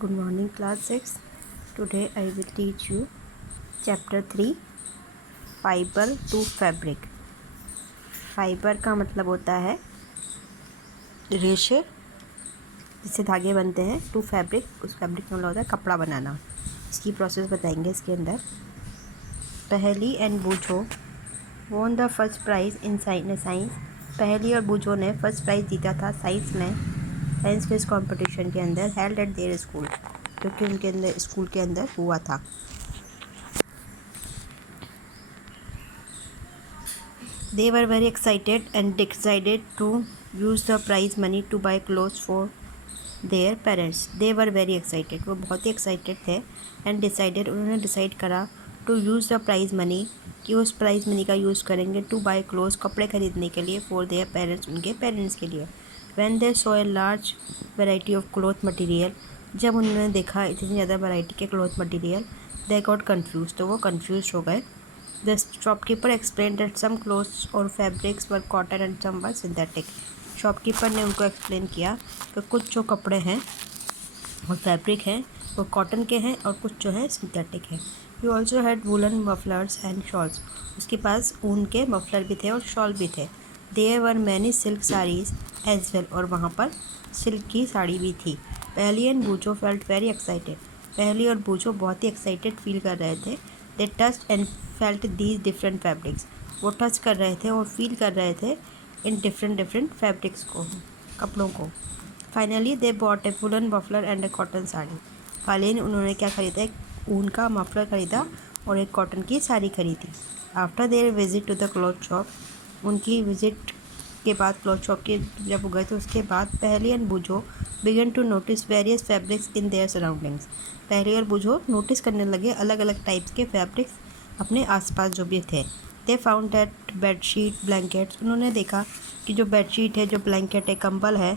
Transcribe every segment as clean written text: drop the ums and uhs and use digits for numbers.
Good morning, class 6. Today I will teach you chapter 3 fiber to fabric. Fibre का मतलब होता है रेशे जिससे धागे बनते हैं, टू फैब्रिक उस फैब्रिक का मतलब होता है कपड़ा बनाना। इसकी प्रोसेस बताएंगे इसके अंदर। Paheli and Boojho won the first prize in science. Paheli और बूझो ने फर्स्ट प्राइज़ जीता था साइंस क्विज कॉम्पिटिशन के अंदर, हेल्ड एट देयर स्कूल, जो कि उनके अंदर स्कूल के अंदर हुआ था। They were very excited and decided to use the prize money to buy clothes for their parents. They were very excited. वो बहुत ही excited थे and decided उन्होंने decide करा to use the prize money कि उस prize money का use करेंगे to buy clothes कपड़े खरीदने के लिए for their parents उनके parents के लिए। When they saw a large variety of cloth material जब उन्होंने देखा इतनी ज़्यादा variety के cloth material they got confused तो वो confused हो गए। The shopkeeper explained that some clothes or fabrics were cotton and some were synthetic. Shopkeeper ने उनको एक्सप्लेन किया कि कुछ जो कपड़े हैं और फैब्रिक हैं वो कॉटन के हैं और कुछ जो है सिंथेटिक है। He also had woolen mufflers and shawls. उसके पास ऊन के मफलर भी थे और शॉल भी थे। There were many silk sarees as well. और वहाँ पर सिल्क की साड़ी भी थी। पहली एंड बूझो फेल्ट वेरी एक्साइटेड। पहली और बूझो बहुत ही एक्साइटेड फील कर रहे थे। They touched and felt these different fabrics. वो टच कर रहे थे और फील कर रहे थे इन डिफरेंट फैब्रिक्स को, कपड़ों को। Finally they bought A woollen muffler and A cotton sari. Finally उन्होंने क्या खरीदा, एक ऊन का मफलर खरीदा और एक कॉटन की साड़ी खरीदी। After their visit to the cloth shop, उनकी विजिट के बाद क्लॉथ शॉप के जब वो गए तो उसके बाद Paheli and Boojho began to notice various fabrics in their surroundings. Paheli और बूझो नोटिस करने लगे अलग अलग टाइप्स के फैब्रिक्स अपने आसपास जो भी थे। They found that bedsheet blankets, उन्होंने देखा कि जो बेडशीट है, जो ब्लैंकेट है, कंबल है,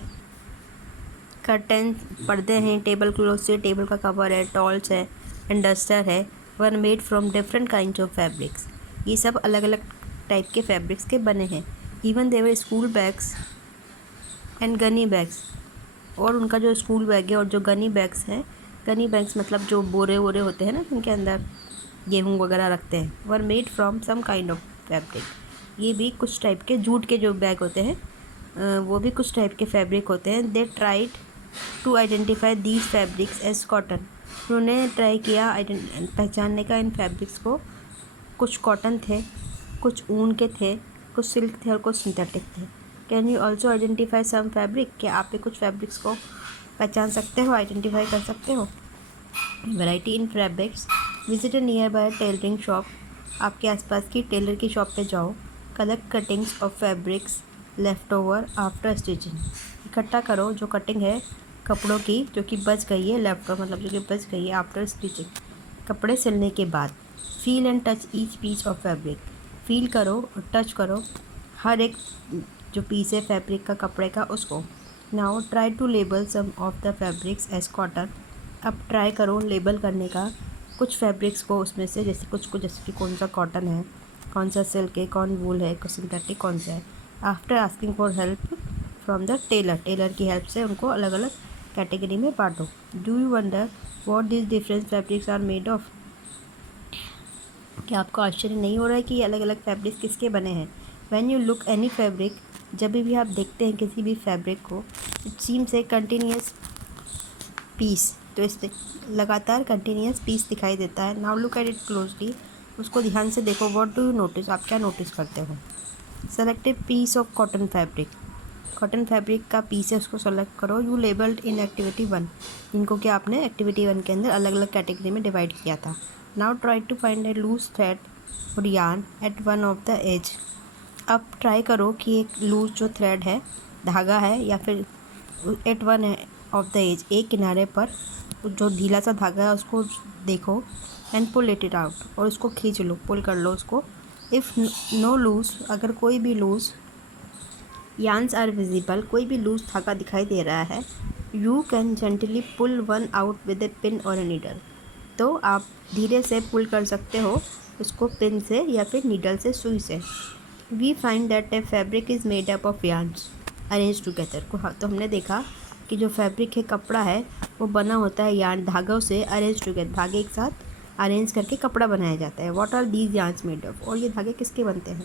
कर्टन पर्दे हैं, टेबल क्लॉथ्स है, टेबल का कवर है, टॉल्स है एंड डस्टर है, वर made from different kinds of fabrics. ये सब अलग अलग टाइप के फैब्रिक्स के बने हैं। Even their school bags and gunny bags, और उनका जो स्कूल बैग है और जो गनी बैग्स हैं, गनी बैग्स मतलब जो बोरे वोरे होते हैं ना जिनके अंदर गेहूँ वगैरह रखते हैं, were made from some kind of fabric. ये भी कुछ टाइप के जूट के जो बैग होते हैं वो भी कुछ टाइप के फैब्रिक होते हैं। They tried to identify these fabrics as cotton, उन्होंने ट्राई किया पहचानने का इन फैब्रिक्स को। कुछ कॉटन थे, कुछ ऊन के थे, कुछ सिल्क थे और कुछ सिंथेटिक थे। Can you also identify some fabric, क्या आप भी कुछ फैब्रिक्स को पहचान सकते हो, आइडेंटिफाई कर सकते हो। Variety in fabrics, visit A near by tailoring shop, आपके आसपास की टेलर की शॉप पे जाओ। Collect cuttings of fabrics left over after stitching, इकट्ठा करो जो कटिंग है कपड़ों की जो कि बच गई है, लेफ्ट ओवर मतलब जो कि बच गई है आफ्टर स्टिचिंग, कपड़े सिलने के बाद। Feel and touch each piece of fabric, feel करो और टच करो हर एक जो पीस है फैब्रिक का, कपड़े का, उसको। Now try to label some of the fabrics as cotton, अब ट्राई करो लेबल करने का कुछ फैब्रिक्स को उसमें से, जैसे कुछ को, जैसे कि कौन सा कॉटन है, कौन सा सिल्क है, कौन वूल है, कौन सिंथेटिक कौन सा है। After asking for help from the tailor, tailor की हेल्प से उनको अलग अलग कैटेगरी में बांटो। Do you wonder what this different fabrics are made of, क्या आपको आश्चर्य नहीं हो रहा है कि ये अलग अलग फैब्रिक्स किसके बने हैं। When you look any fabric, जब भी आप देखते हैं किसी भी फैब्रिक को, it seems a continuous piece, तो इस लगातार कंटिन्यूस पीस दिखाई देता है। Now look at it closely, उसको ध्यान से देखो। व्हाट डू यू नोटिस, आप क्या नोटिस करते हो। Select a piece of cotton fabric, cotton fabric का पीस है उसको सेलेक्ट करो। यू लेबल्ड इन एक्टिविटी 1, इनको क्या आपने एक्टिविटी 1 के अंदर अलग अलग कैटेगरी में डिवाइड किया था। Now try to find a loose thread और yarn at one of the edge, अब ट्राई करो कि एक लूज जो थ्रेड है, धागा है, या फिर at one of the edge, एक किनारे पर जो ढीला सा धागा है उसको देखो। एंड पुल इट आउट, और उसको खींच लो, पुल कर लो उसको। इफ़ नो लूज, अगर कोई भी लूज यार्न्स आर विजिबल, कोई भी लूज धागा दिखाई दे रहा है, you can gently pull one out with a pin और ए नीडल, तो आप धीरे से पुल कर सकते हो उसको पिन से या फिर नीडल से, सुई से। We find that a fabric is made up of yarns arrange together, को तो हमने देखा कि जो फैब्रिक है, कपड़ा है, वो बना होता है यार्न धागों से अरेंज टुगेदर, धागे एक साथ अरेंज करके कपड़ा बनाया जाता है। What are these yarns made of, और ये धागे किसके बनते हैं?